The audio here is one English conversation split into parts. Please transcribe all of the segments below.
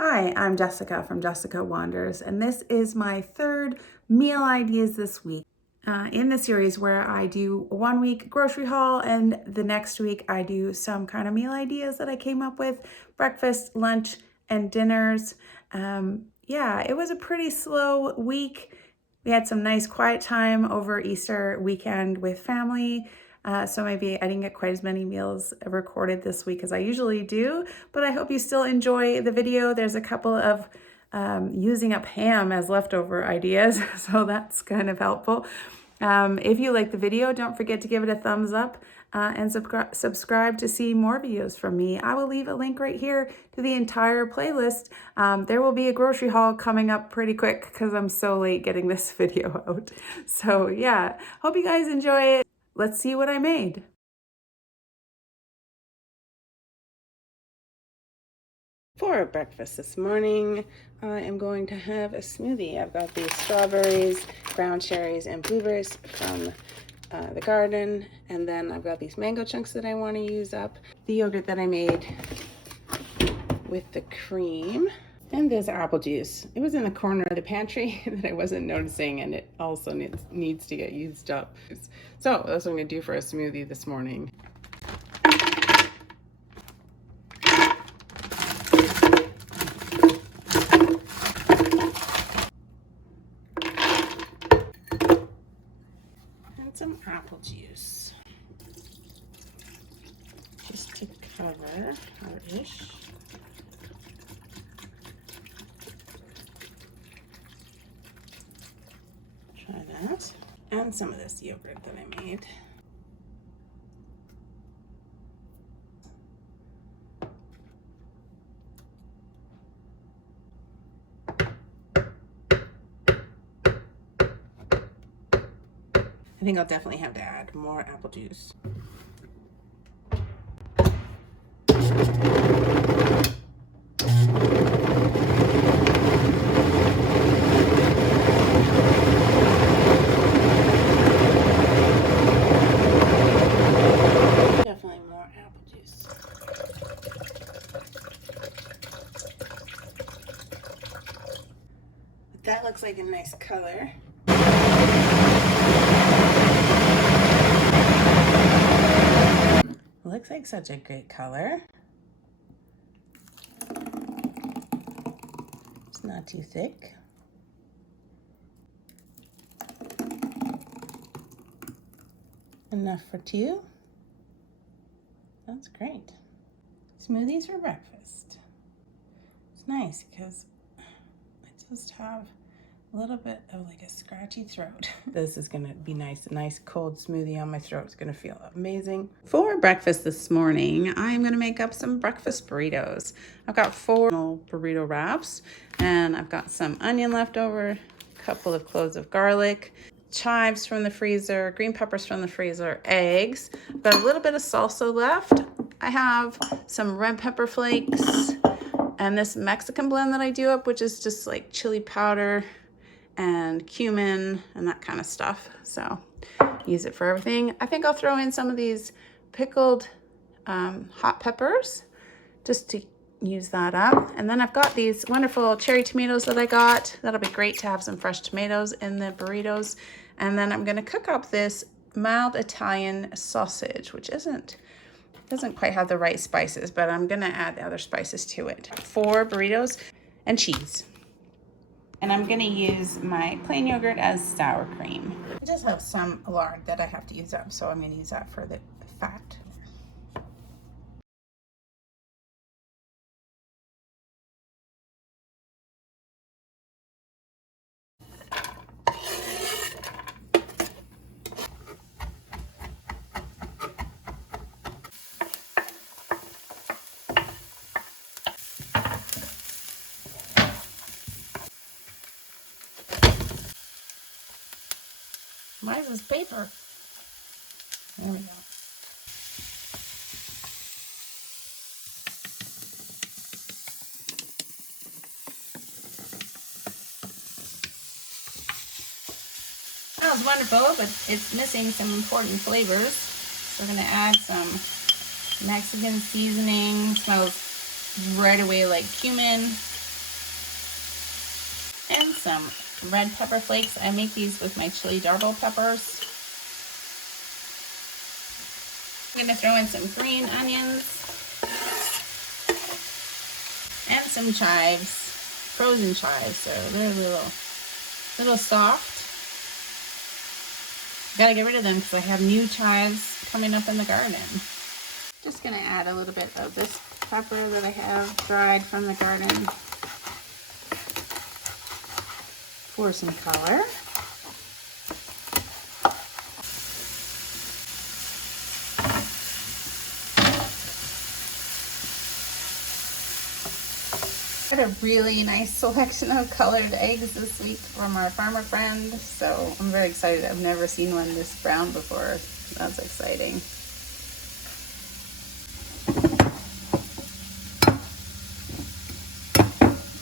Hi, I'm Jessica from Jessica Wanders, and this is my third meal ideas this week. In the series where I do 1 week grocery haul and the next week I do some kind of meal ideas that I came up with, breakfast, lunch, and dinners. Yeah, it was a pretty slow week. We had some nice quiet time over Easter weekend with family. So maybe I didn't get quite as many meals recorded this week as I usually do, but I hope you still enjoy the video. There's a couple of using up ham as leftover ideas, so that's kind of helpful. If you like the video, don't forget to give it a thumbs up and subscribe to see more videos from me. I will leave a link right here to the entire playlist. There will be a grocery haul coming up pretty quick because I'm so late getting this video out. So yeah, hope you guys enjoy it. Let's see what I made. For breakfast this morning, I am going to have a smoothie. I've got these strawberries, ground cherries, and blueberries from the garden, and then I've got these mango chunks that I want to use up, the yogurt that I made with the cream, and this apple juice. It was in the corner of the pantry that I wasn't noticing, and it also needs to get used up. So that's what I'm going to do for a smoothie this morning. And some apple juice. Just to cover our ish. Try that. And some of this yogurt that I made. I think I'll definitely have to add more apple juice. Definitely more apple juice. But that looks like a nice color. Looks like such a great color. It's not too thick. Enough for two. That's great. Smoothies for breakfast. It's nice because I just have a little bit of like a scratchy throat. This is gonna be nice. A nice cold smoothie on my throat. It's gonna feel amazing. For breakfast this morning, I'm gonna make up some breakfast burritos. I've got 4 burrito wraps, and I've got some onion left over, a couple of cloves of garlic, chives from the freezer, green peppers from the freezer, eggs. I've got a little bit of salsa left. I have some red pepper flakes, and this Mexican blend that I do up, which is just like chili powder and cumin and that kind of stuff. So use it for everything. I think I'll throw in some of these pickled hot peppers just to use that up. And then I've got these wonderful cherry tomatoes that I got. That'll be great to have some fresh tomatoes in the burritos. And then I'm gonna cook up this mild Italian sausage, which doesn't quite have the right spices, but I'm gonna add the other spices to it. 4 burritos and cheese. And I'm gonna use my plain yogurt as sour cream. I just have some lard that I have to use up, so I'm gonna use that for the fat. Why is this paper? There we go. Smells wonderful, but it's missing some important flavors. So we're gonna add some Mexican seasoning. Smells right away like cumin. some red pepper flakes. I make these with my chili darble peppers. I'm gonna throw in some green onions and some chives, frozen chives, so they're a little soft. Gotta get rid of them because I have new chives coming up in the garden. Just gonna add a little bit of this pepper that I have dried from the garden for some color. Got a really nice selection of colored eggs this week from our farmer friend, so I'm very excited. I've never seen one this brown before. That's exciting.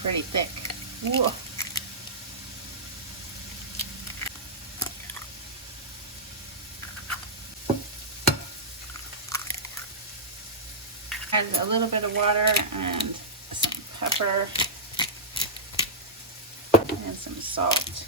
Pretty thick. Whoa. Add a little bit of water and some pepper and some salt.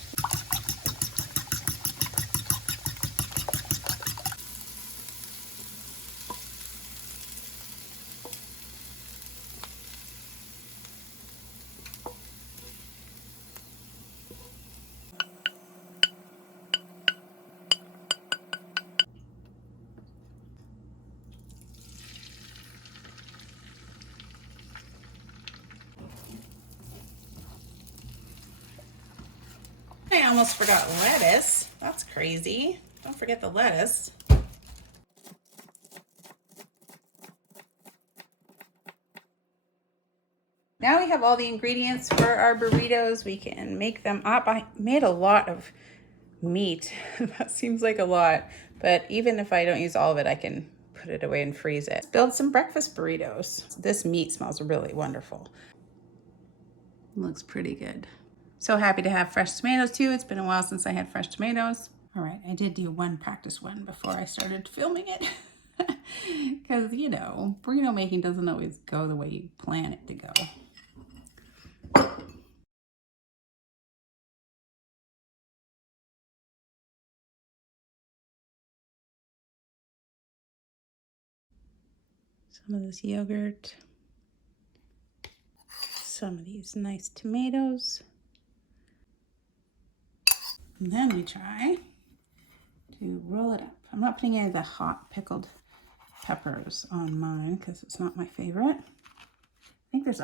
I almost forgot lettuce. That's crazy. Don't forget the lettuce. Now we have all the ingredients for our burritos. We can make them up. I made a lot of meat. That seems like a lot, but even if I don't use all of it, I can put it away and freeze it. Let's build some breakfast burritos. This meat smells really wonderful. Looks pretty good. So happy to have fresh tomatoes too. It's been a while since I had fresh tomatoes. All right, I did do one practice one before I started filming it. Because, you know, burrito making doesn't always go the way you plan it to go. Some of this yogurt. Some of these nice tomatoes. And then we try to roll it up. I'm not putting any of the hot pickled peppers on mine because it's not my favorite. I think I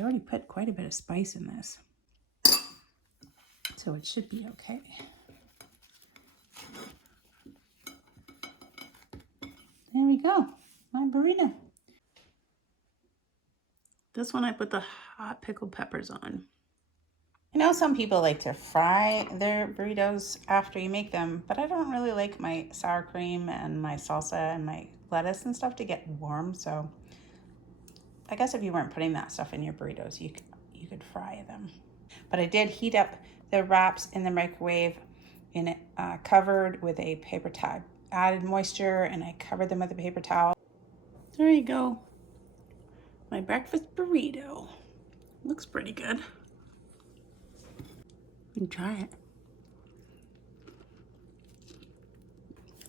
already put quite a bit of spice in this, so it should be okay. There we go, my burrito. This one I put the hot pickled peppers on. I know some people like to fry their burritos after you make them, but I don't really like my sour cream and my salsa and my lettuce and stuff to get warm, so I guess if you weren't putting that stuff in your burritos, you could fry them. But I did heat up the wraps in the microwave in it, covered with a paper towel. Added moisture and I covered them with a paper towel. There you go. My breakfast burrito. Looks pretty good. You can try it.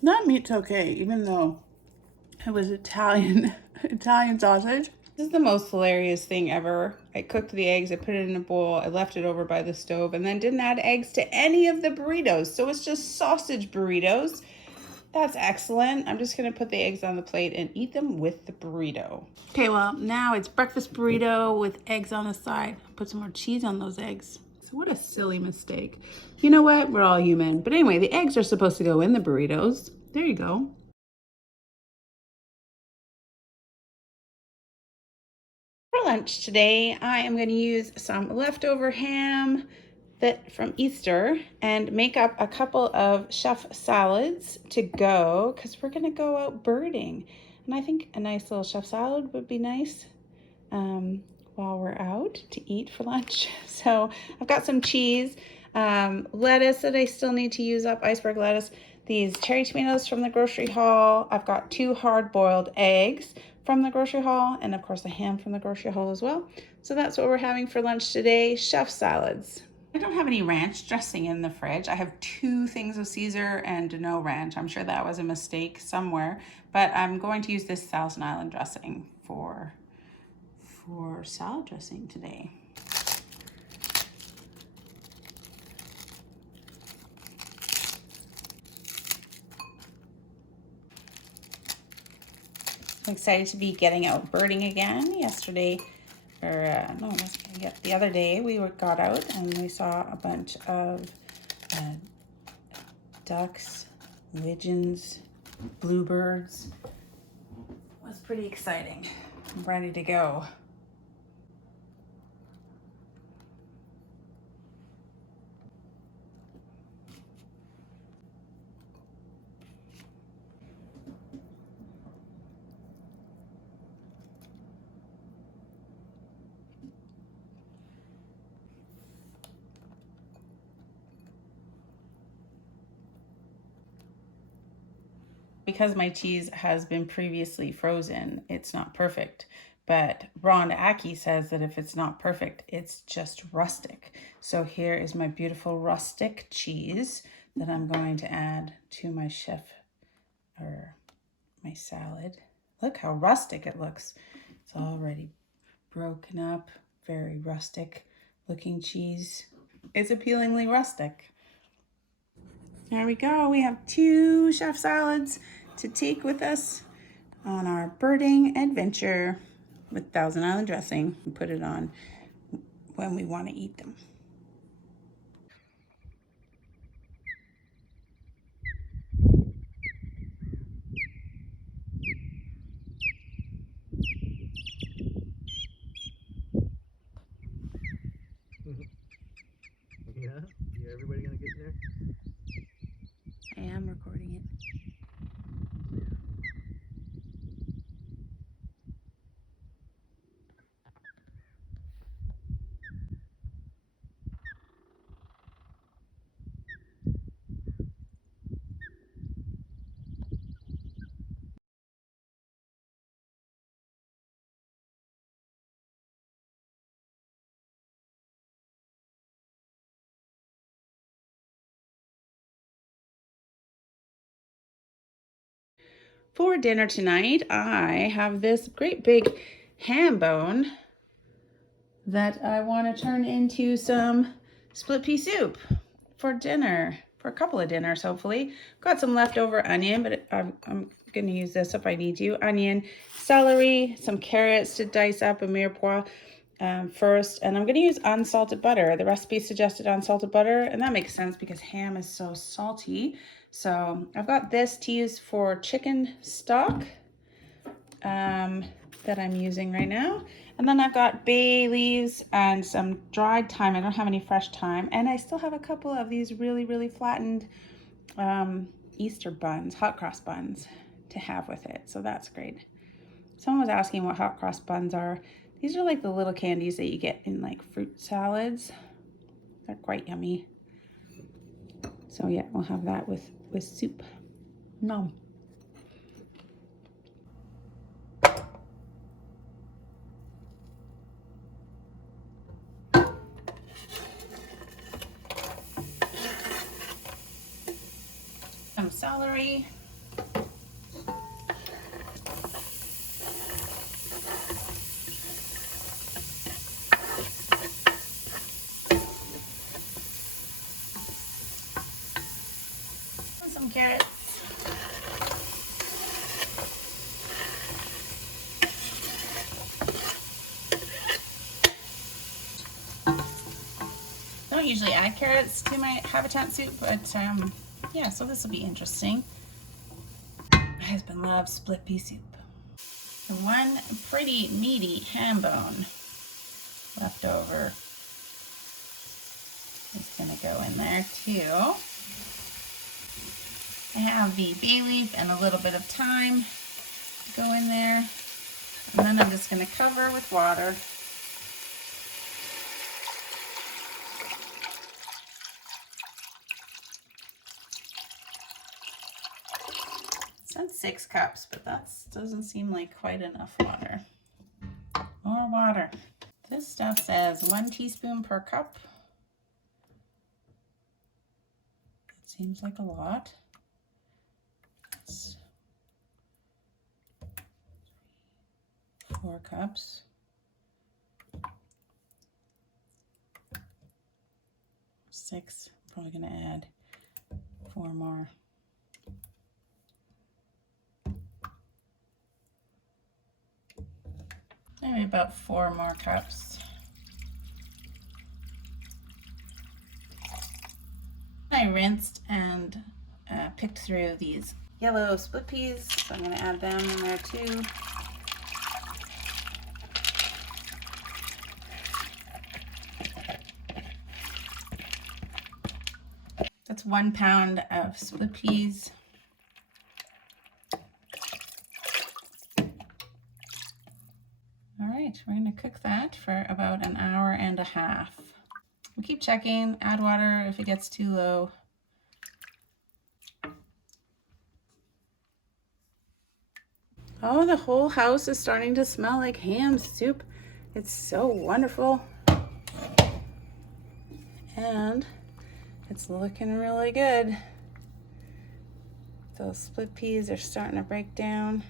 That meat's okay, even though it was Italian sausage. This is the most hilarious thing ever. I cooked the eggs, I put it in a bowl, I left it over by the stove, and then didn't add eggs to any of the burritos. So it's just sausage burritos. That's excellent. I'm just gonna put the eggs on the plate and eat them with the burrito. Okay, well, now it's breakfast burrito with eggs on the side. Put some more cheese on those eggs. So what a silly mistake. You know what? We're all human. But anyway, the eggs are supposed to go in the burritos. There you go. For lunch today, I am going to use some leftover ham from Easter and make up a couple of chef salads to go because we're going to go out birding. And I think a nice little chef salad would be nice while we're out to eat for lunch. So I've got some cheese, lettuce that I still need to use up, iceberg lettuce, these cherry tomatoes from the grocery haul. I've got 2 hard-boiled eggs from the grocery haul, and of course the ham from the grocery haul as well. So that's what we're having for lunch today, chef salads. I don't have any ranch dressing in the fridge. I have 2 things of Caesar and no ranch. I'm sure that was a mistake somewhere, but I'm going to use this Thousand Island dressing for salad dressing today. I'm excited to be getting out birding again. Yesterday, or no, it wasn't yet. The other day we got out and we saw a bunch of ducks, widgeons, bluebirds. It was pretty exciting. I'm ready to go. Because my cheese has been previously frozen, it's not perfect. But Ron Aki says that if it's not perfect, it's just rustic. So here is my beautiful rustic cheese that I'm going to add to my my salad. Look how rustic it looks. It's already broken up, very rustic looking cheese. It's appealingly rustic. There we go. We have 2 chef salads to take with us on our birding adventure with Thousand Island dressing. We put it on when we want to eat them. Yeah, everybody gonna get in there? I am recording it. For dinner tonight, I have this great big ham bone that I want to turn into some split pea soup for dinner, for a couple of dinners, hopefully. Got some leftover onion, but I'm going to use this if I need to. Onion, celery, some carrots to dice up, a mirepoix first. And I'm going to use unsalted butter. The recipe suggested unsalted butter, and that makes sense because ham is so salty. So I've got this to use for chicken stock that I'm using right now. And then I've got bay leaves and some dried thyme. I don't have any fresh thyme. And I still have a couple of these really, really flattened Easter buns, hot cross buns to have with it. So that's great. Someone was asking what hot cross buns are. These are like the little candies that you get in like fruit salads. They're quite yummy. So yeah, we'll have that with soup. Nom. Some celery. Some carrots. Don't usually add carrots to my habitat soup, but yeah, so this will be interesting. My husband loves split pea soup. And one pretty meaty ham bone left over is going to go in there too. I have the bay leaf and a little bit of thyme to go in there. And then I'm just going to cover with water. It said 6 cups, but that doesn't seem like quite enough water. More water. This stuff says 1 teaspoon per cup. seems like a lot. That's 4 cups. 6. I'm probably going to add 4 more. Maybe about 4 more cups. I rinsed and picked through these yellow split peas, so I'm going to add them in there too. That's 1 pound of split peas. All right, we're going to cook that for about an hour and a half. We'll keep checking, add water if it gets too low. Oh, the whole house is starting to smell like ham soup. It's so wonderful. And it's looking really good. Those split peas are starting to break down.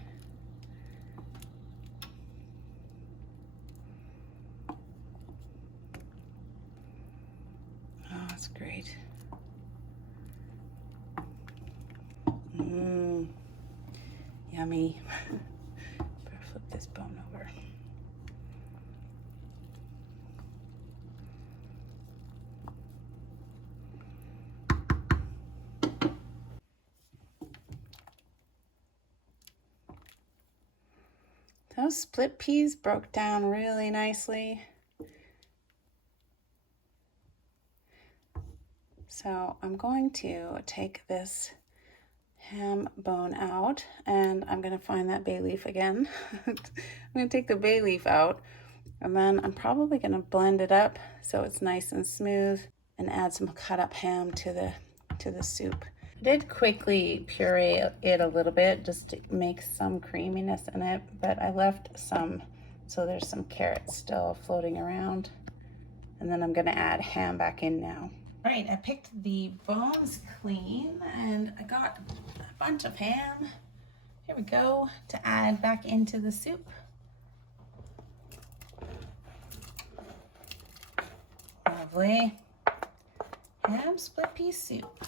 Oh, that's great. Yummy. Better flip this bone over. Those split peas broke down really nicely. So I'm going to take this ham bone out, and I'm going to find that bay leaf again. I'm going to take the bay leaf out, and then I'm probably going to blend it up so it's nice and smooth, and add some cut up ham to the soup. I did quickly puree it a little bit just to make some creaminess in it, but I left some, so there's some carrots still floating around. And then I'm gonna add ham back in now. All right, I picked the bones clean and I got a bunch of ham. Here we go, to add back into the soup. Lovely. Ham split pea soup.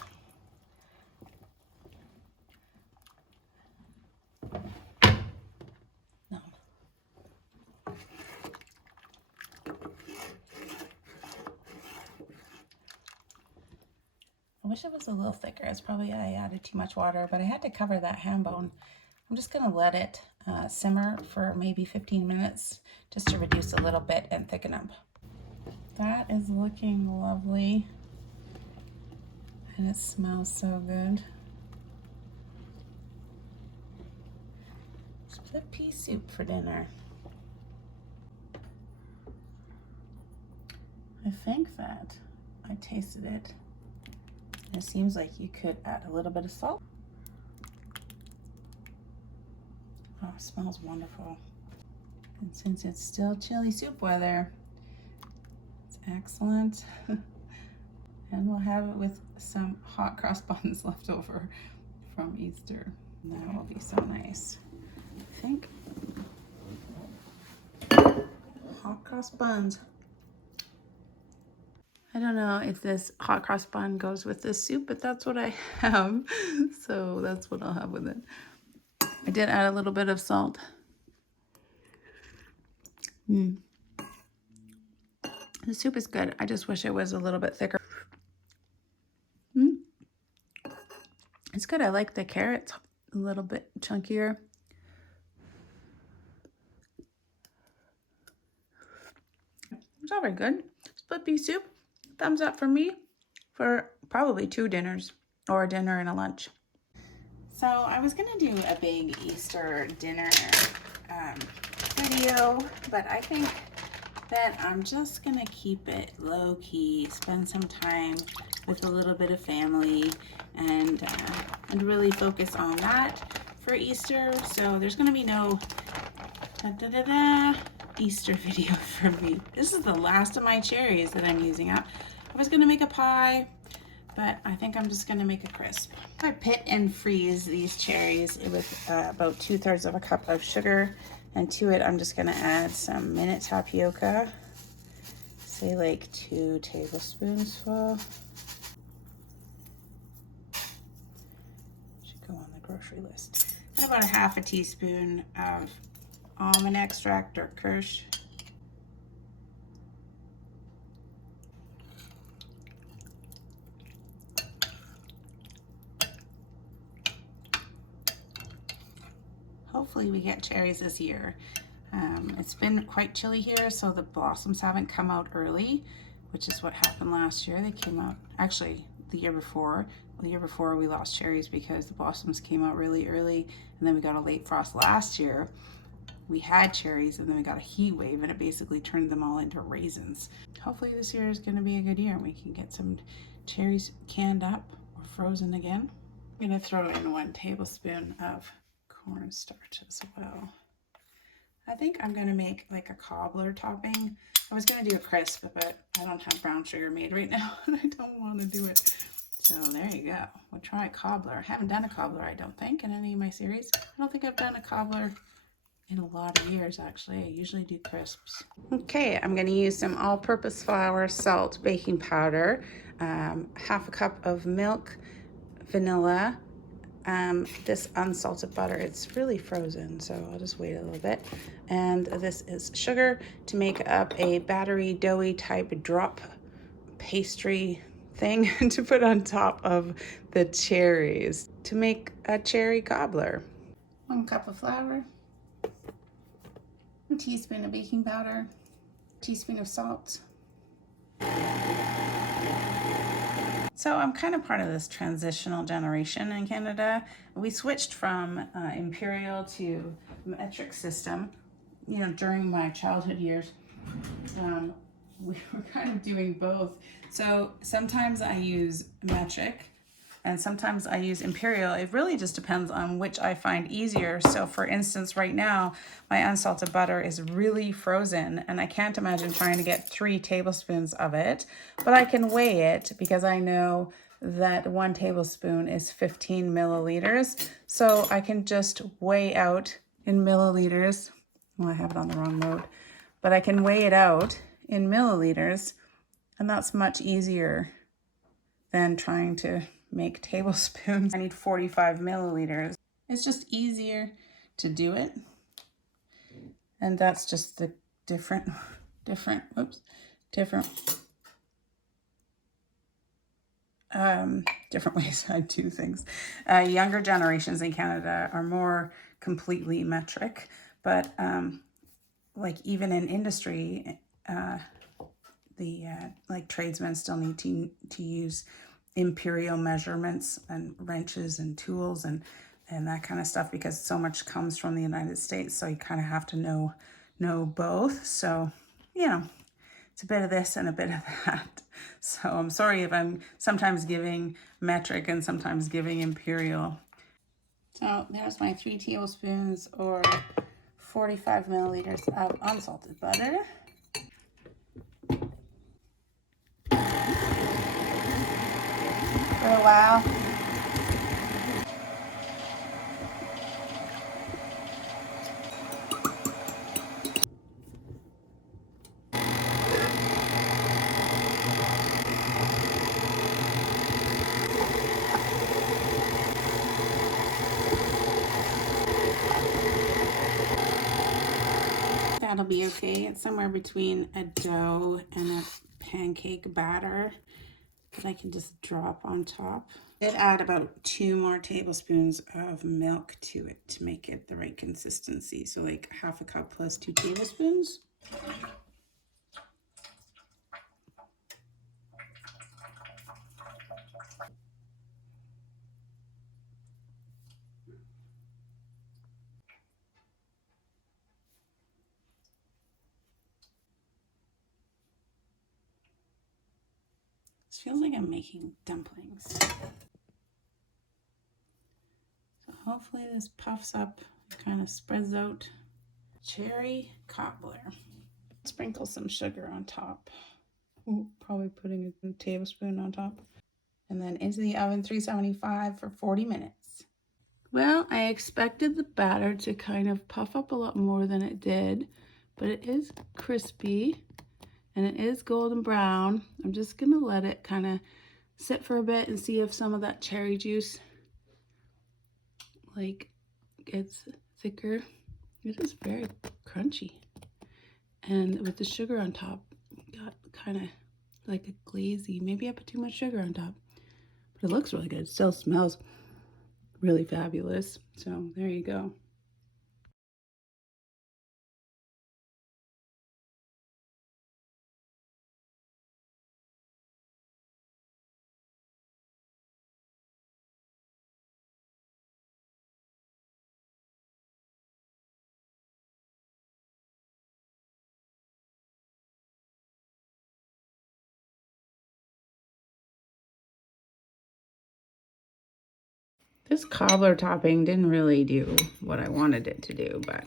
No. I wish it was a little thicker. It's probably I added too much water, but I had to cover that ham bone. I'm just gonna let it simmer for maybe 15 minutes just to reduce a little bit and thicken up. That is looking lovely. And it smells so good. Split pea soup for dinner. I think that I tasted it. It seems like you could add a little bit of salt. Oh, it smells wonderful. And since it's still chili soup weather, it's excellent. And we'll have it with some hot cross buns left over from Easter. That will be so nice. I think hot cross buns. I don't know if this hot cross bun goes with this soup, but that's what I have. So that's what I'll have with it. I did add a little bit of salt. The soup is good. I just wish it was a little bit thicker. It's good. I like the carrots a little bit chunkier. It's all very good. Split pea soup. Thumbs up for me for probably 2 dinners, or a dinner and a lunch. So I was gonna do a big Easter dinner video, but I think that I'm just gonna keep it low key, spend some time with a little bit of family, and really focus on that for Easter. So there's gonna be no Easter video for me. This is the last of my cherries that I'm using up. I was gonna make a pie, but I think I'm just gonna make a crisp. I pit and freeze these cherries with about 2/3 of a cup of sugar, and to it I'm just gonna add some minute tapioca, say like 2 tablespoons full. Should go on the grocery list. And about a 1/2 teaspoon of almond extract or kirsch. Hopefully we get cherries this year. It's been quite chilly here, so the blossoms haven't come out early, which is what happened last year. They came out, actually the year before. The year before we lost cherries because the blossoms came out really early, and then we got a late frost last year. We had cherries, and then we got a heat wave, and it basically turned them all into raisins. Hopefully this year is going to be a good year, and we can get some cherries canned up or frozen again. I'm going to throw in 1 tablespoon of cornstarch as well. I think I'm gonna make like a cobbler topping. I was gonna do a crisp, but I don't have brown sugar made right now and I don't want to do it. So there you go. We'll try a cobbler. I haven't done a cobbler, I don't think, in any of my series. I don't think I've done a cobbler in a lot of years, actually. I usually do crisps. Okay, I'm gonna use some all-purpose flour, salt, baking powder, 1/2 cup of milk, vanilla, this unsalted butter. It's really frozen, so I'll just wait a little bit. And this is sugar to make up a battery doughy type drop pastry thing to put on top of the cherries to make a cherry cobbler. 1 cup of flour, 1 teaspoon of baking powder, 1 teaspoon of salt. So I'm kind of part of this transitional generation in Canada. We switched from imperial to metric system, you know, during my childhood years. We were kind of doing both. So sometimes I use metric and sometimes I use imperial. It really just depends on which I find easier. So for instance, right now, my unsalted butter is really frozen and I can't imagine trying to get 3 tablespoons of it, but I can weigh it because I know that 1 tablespoon is 15 milliliters. So I can just weigh out in milliliters. Well, I have it on the wrong mode, but I can weigh it out in milliliters, and that's much easier than trying to make tablespoons. I need 45 milliliters. It's just easier to do it. And that's just the different ways I do things. Younger generations in Canada are more completely metric, but like even in industry, like tradesmen still need to use imperial measurements and wrenches and tools and that kind of stuff because so much comes from the United States. So you kind of have to know both. So, you know, it's a bit of this and a bit of that. So I'm sorry if I'm sometimes giving metric and sometimes giving imperial. So there's my 3 tablespoons or 45 milliliters of unsalted butter. For a while. That'll be okay. It's somewhere between a dough and a pancake batter that I can just drop on top. I'd add about 2 more tablespoons of milk to it to make it the right consistency. So like 1/2 cup plus 2 tablespoons. This feels like I'm making dumplings. So hopefully this puffs up, kind of spreads out. Cherry cobbler. Sprinkle some sugar on top. Ooh, probably putting a tablespoon on top. and then into the oven 375 for 40 minutes. Well, I expected the batter to kind of puff up a lot more than it did, but it is crispy and it is golden brown. I'm just gonna let it kind of sit for a bit and see if some of that cherry juice like gets thicker. It is very crunchy, and with the sugar on top, got kind of like a glazy. Maybe I put too much sugar on top, but it looks really good. It still smells really fabulous. So there you go. This cobbler topping didn't really do what I wanted it to do, but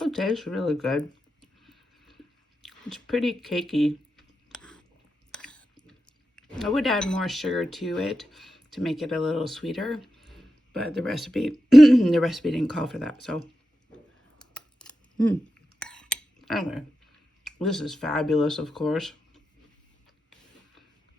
it tastes really good. It's pretty cakey. I would add more sugar to it to make it a little sweeter, but the recipe didn't call for that. So anyway, this is fabulous, of course.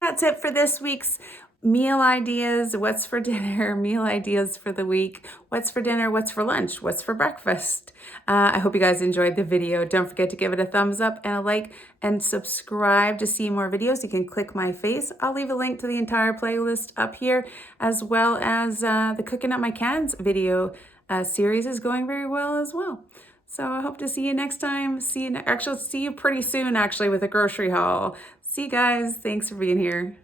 That's it for this week's meal ideas. What's for dinner? Meal ideas for the week. What's for dinner? What's for lunch? What's for breakfast? I hope you guys enjoyed the video. Don't forget to give it a thumbs up and a like, and subscribe to see more videos. You can click my face. I'll leave a link to the entire playlist up here, as well as the Cooking Up My Cans video series is going very well as well. So I hope to see you next time. See you pretty soon, actually, with a grocery haul. See you guys. Thanks for being here.